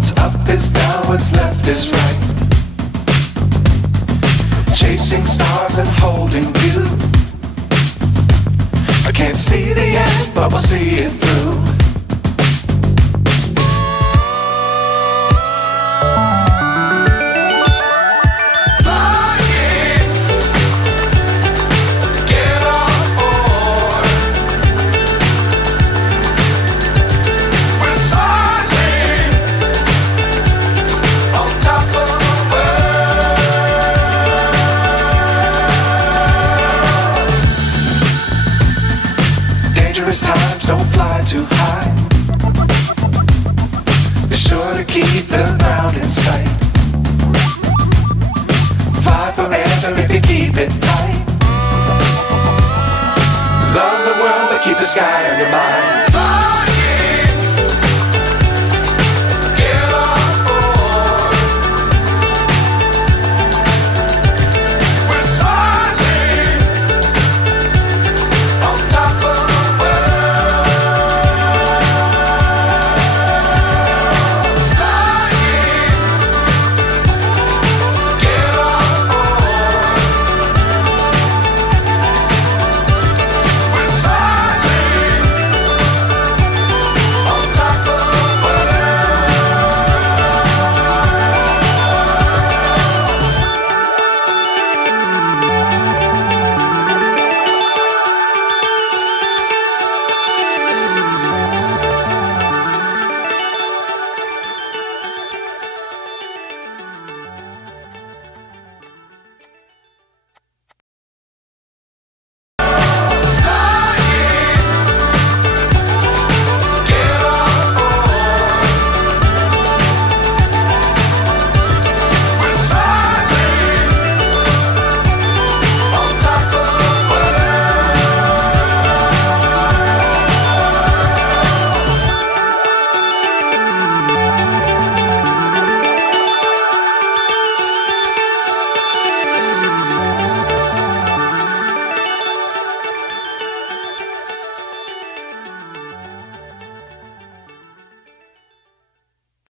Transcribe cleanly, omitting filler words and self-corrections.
What's up is down, what's left is right. Chasing stars and holding you. I can't see the end, but we'll see it through. Dangerous times, don't fly too high. Be sure to keep the ground in sight. Fly forever if you keep it tight. Love the world, but keep the sky on your mind.